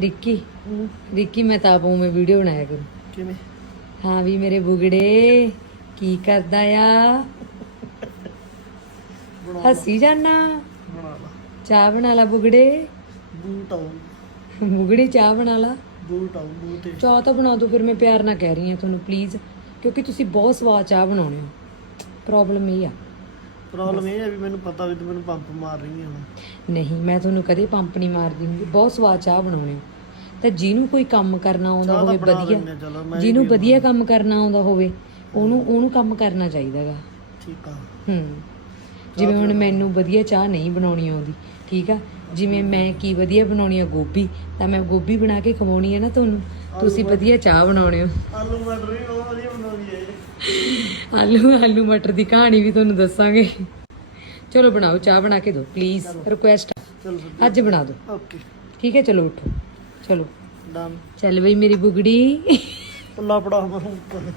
ਰਿੱਕੀ। ਰਿੱਕੀ ਮੈਂ ਤਾਂ ਆਪੂ ਮੈਂ ਵੀਡੀਓ ਬਣਾਇਆ ਕਰੂੰ। ਕਿਵੇਂ? ਹਾਂ ਵੀ ਮੇਰੇ ਬੁਗੜੇ ਕੀ ਕਰਦਾ ਆ? ਹੱਸੀ ਲਾ। ਚਾਹ ਬਣਾ ਲਾ ਬੁਗੜੇ? ਬੂਟ ਆਉ। ਬੁਗੜੇ ਚਾਹ ਬਣਾ ਲਾ। ਬੂਟ ਆਉ ਬੂਟ ਚਾਹ ਤਾਂ ਬਣਾ ਦਿਓ ਫਿਰ ਮੈਂ ਪਿਆਰ ਨਾਲ ਕਹਿ ਰਹੀ ਹਾਂ ਤੁਹਾਨੂੰ ਪਲੀਜ਼ ਕਿਉਂਕਿ ਤੁਸੀਂ ਬਹੁਤ ਸਵਾਦ ਚਾਹ ਬਣਾਉਣੇ ਹੋ। ਪ੍ਰੋਬਲਮ ਇਹ ਆ। ਪ੍ਰੋਬਲਮ ਇਹ ਹੈ ਵੀ ਮੈਨੂੰ ਪਤਾ ਵੀ ਤੂੰ ਮੈਨੂੰ ਪੰਪ ਮਾਰ ਰਹੀ ਹੈ ਨਹੀਂ ਮੈਂ ਤੁਹਾਨੂੰ ਕਦੇ ਪੰਪ ਨਹੀਂ ਮਾਰਦੀ ਹੁੰਦੀ। ਬਹੁਤ ਸਵਾਦ ਚਾਹ ਬਣਾਉਣੇ ਤਾਂ ਜਿਹਨੂੰ ਕੋਈ ਕੰਮ ਕਰਨਾ ਆਉਂਦਾ ਹੋਵੇ ਵਧੀਆ। ਚਲੋ ਮੈਂ ਜਿਹਨੂੰ ਵਧੀਆ ਕੰਮ ਕਰਨਾ ਆਉਂਦਾ ਹੋਵੇ ਉਹਨੂੰ ਉਹਨੂੰ ਕੰਮ ਕਰਨਾ ਚਾਹੀਦਾਗਾ ਠੀਕ ਆ। ਹੂੰ। ਜਿਵੇਂ ਹੁਣ ਮੈਨੂੰ ਵਧੀਆ ਚਾਹ ਨਹੀਂ ਬਣਾਉਣੀ ਆਉਂਦੀ ਠੀਕ ਆ? ਜਿਵੇਂ ਮੈਂ ਕੀ ਵਧੀਆ ਬਣਾਉਣੀ ਆ ਗੋਭੀ ਤਾਂ ਮੈਂ ਗੋਭੀ ਬਣਾ ਕੇ ਖਵਾਉਣੀ ਆ ਨਾ ਤੁਹਾਨੂੰ। ਤੁਸੀਂ ਵਧੀਆ ਚਾਹ ਬਣਾਉਣੇ ਹੋ। ਆਲੂ ਮਟਰ ਵੀ ਬਹੁਤ ਵਧੀਆ ਬਣਾਉਂਦੀ ਹੈ ਆਲੂ ਆਲੂ ਮਟਰ ਦੀ ਕਹਾਣੀ ਵੀ ਤੁਹਾਨੂੰ ਦੱਸਾਂਗੇ। ਚਲੋ ਬਣਾਓ ਚਾਹ ਬਣਾ ਕੇ ਦਿਓ ਪਲੀਜ਼ ਰਿਕੁਐਸਟ ਅੱਜ ਬਣਾ ਦਿਓ ਓਕੇ। ਠੀਕ ਹੈ ਚਲੋ ਉੱਠੋ। ਚਲੋ। ਡਨ ਚੱਲ ਬਈ ਮੇਰੀ ਬੁਗੜੀ। ਪੁੱਲਾ ਪੜਾ ਉੱਪਰ